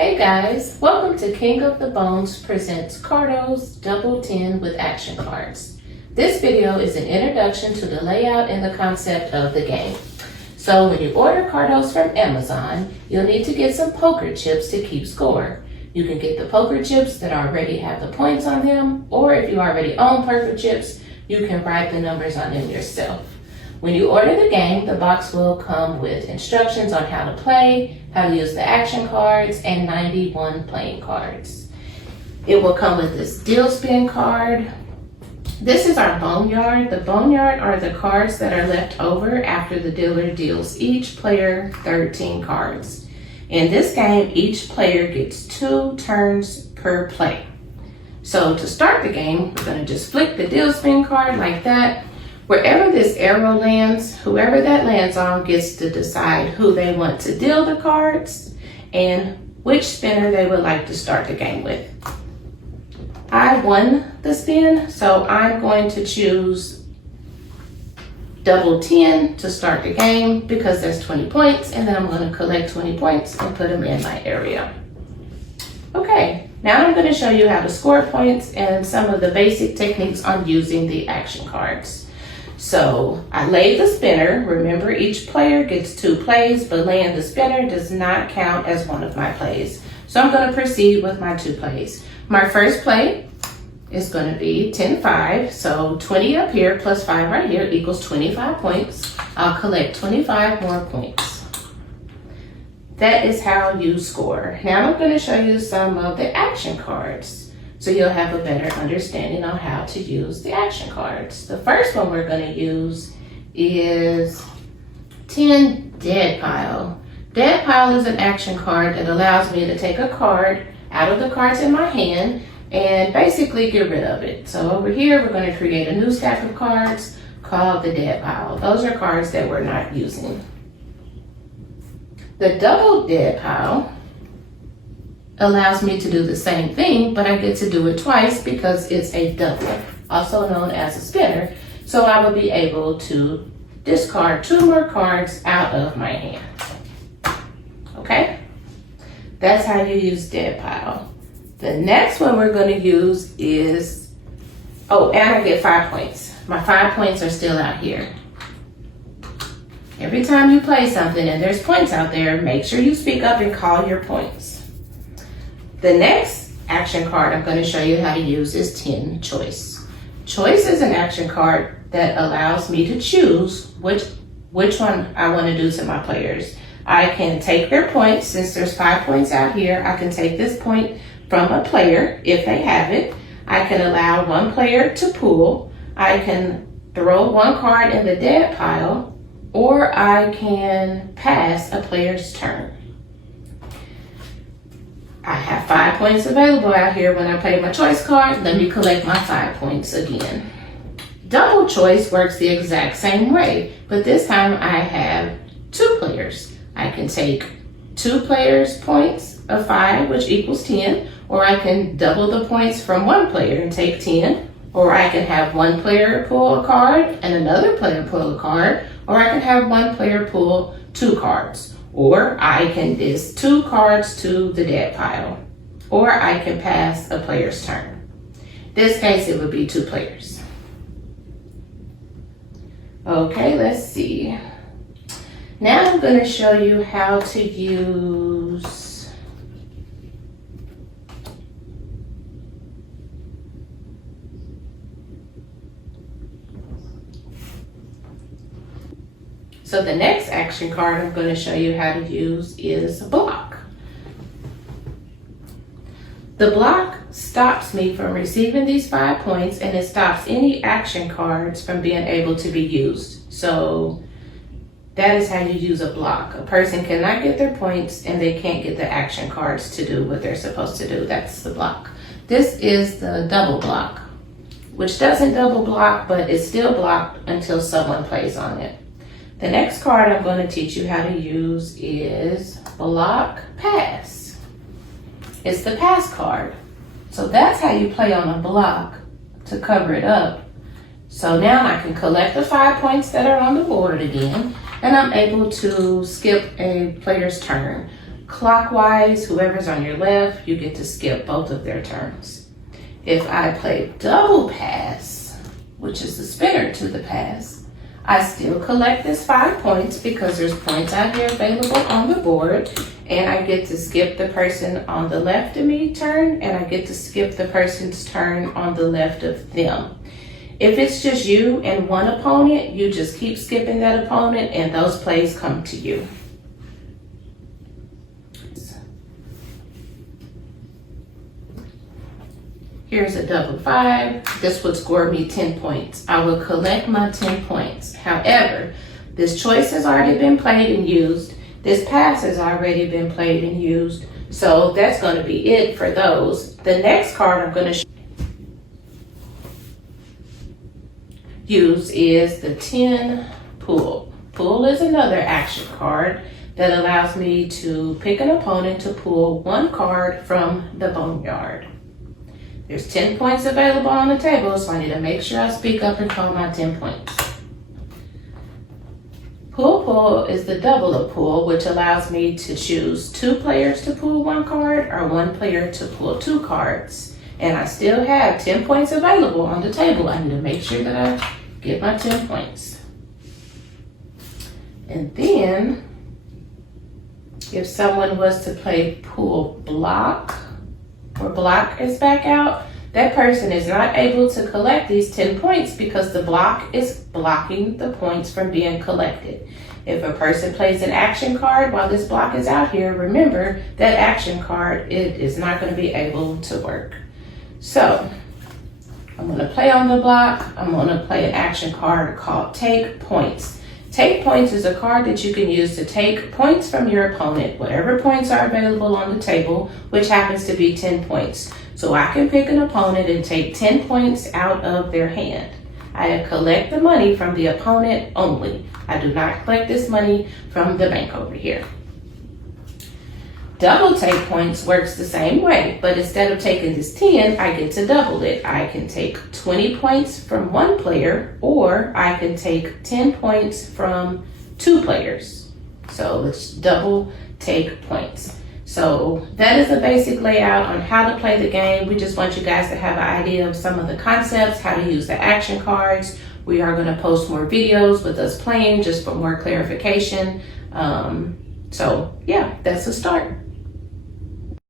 Hey guys, welcome to King of the Bones presents Card-oes Double 10 with action cards. This video is an introduction to the layout and the concept of the game. So when you order Card-oes from Amazon, you'll need to get some poker chips to keep score. You can get the poker chips that already have the points on them, or if you already own poker chips, you can write the numbers on them yourself. When you order the game, the box will come with instructions on how to play, how to use the action cards, and 91 playing cards. It will come with this deal spin card. This is our boneyard. The boneyard are the cards that are left over after the dealer deals each player 13 cards. In this game, each player gets 2 turns per play. So to start the game, we're going to just flick the deal spin card like that. Wherever this arrow lands, whoever that lands on gets to decide who they want to deal the cards and which spinner they would like to start the game with. I won the spin, so I'm going to choose double 10 to start the game because there's 20 points, and then I'm going to collect 20 points and put them in my area. Okay, now I'm going to show you how to score points and some of the basic techniques on using the action cards. So I laid the spinner. Remember, each player gets 2 plays, but laying the spinner does not count as one of my plays. So I'm going to proceed with my 2 plays. My first play is going to be 10-5. So 20 up here plus 5 right here equals 25 points. I'll collect 25 more points. That is how you score. Now I'm going to show you some of the action cards, so you'll have a better understanding on how to use the action cards. The first one we're going to use is 10 Dead Pile. Dead Pile is an action card that allows me to take a card out of the cards in my hand and basically get rid of it. So over here, we're going to create a new stack of cards called the Dead Pile. Those are cards that we're not using. The Double Dead Pile allows me to do the same thing, but I get to do it twice because it's a double, also known as a spinner. So I will be able to discard 2 more cards out of my hand. Okay? That's how you use Dead Pile. The next one we're going to use is, and I get 5 points. My 5 points are still out here. Every time you play something and there's points out there, make sure you speak up and call your points. The next action card I'm going to show you how to use is 10 Choice. Choice is an action card that allows me to choose which one I want to do to my players. I can take their points. Since there's 5 points out here, I can take this point from a player if they have it. I can allow one player to pull. I can throw 1 card in the dead pile, or I can pass a player's turn. I have 5 points available out here when I play my choice card. Let me collect my 5 points again. Double choice works the exact same way, but this time I have 2 players. I can take 2 players' points of 5, which equals 10, or I can double the points from 1 player and take 10, or I can have 1 player pull a card and another player pull a card, or I can have 1 player pull 2 cards. Or I can diss 2 cards to the dead pile. Or I can pass a player's turn. In this case, it would be 2 players. Okay, let's see. Now I'm going to show you how to use So the next action card I'm going to show you how to use is block. The block stops me from receiving these 5 points, and it stops any action cards from being able to be used. So that is how you use a block. A person cannot get their points and they can't get the action cards to do what they're supposed to do. That's the block. This is the double block, which doesn't double block, but it's still blocked until someone plays on it. The next card I'm going to teach you how to use is Block Pass. It's the pass card. So that's how you play on a block to cover it up. So now I can collect the 5 points that are on the board again, and I'm able to skip a player's turn. clockwise, whoever's on your left, you get to skip both of their turns. If I play double pass, which is the spinner to the pass, I still collect this 5 points because there's points out here available on the board, and I get to skip the person on the left of me turn, and I get to skip the person's turn on the left of them. If it's just you and one opponent, you just keep skipping that opponent and those plays come to you. Here's a double 5. This would score me 10 points. I will collect my 10 points. However, this choice has already been played and used. This pass has already been played and used. So that's going to be it for those. The next card I'm going to use is the 10 Pool. Pool is another action card that allows me to pick an opponent to pull one card from the boneyard. There's 10 points available on the table, so I need to make sure I speak up and call my 10 points. Pool is the double of pool, which allows me to choose 2 players to pull one card or 1 player to pull 2 cards. And I still have 10 points available on the table. I need to make sure that I get my 10 points. And then, if someone was to play pool block, or block is back out, that person is not able to collect these 10 points because the block is blocking the points from being collected. If a person plays an action card while this block is out here, remember that action card, it is not going to be able to work. So, I'm going to play on the block. I'm going to play an action card called Take Points. Take Points is a card that you can use to take points from your opponent, whatever points are available on the table, which happens to be 10 points. So I can pick an opponent and take 10 points out of their hand. I collect the money from the opponent only. I do not collect this money from the bank over here. Double take points works the same way, but instead of taking this 10, I get to double it. I can take 20 points from 1 player, or I can take 10 points from 2 players. So let's double take points. So that is a basic layout on how to play the game. We just want you guys to have an idea of some of the concepts, how to use the action cards. We are going to post more videos with us playing just for more clarification. So yeah, that's a start.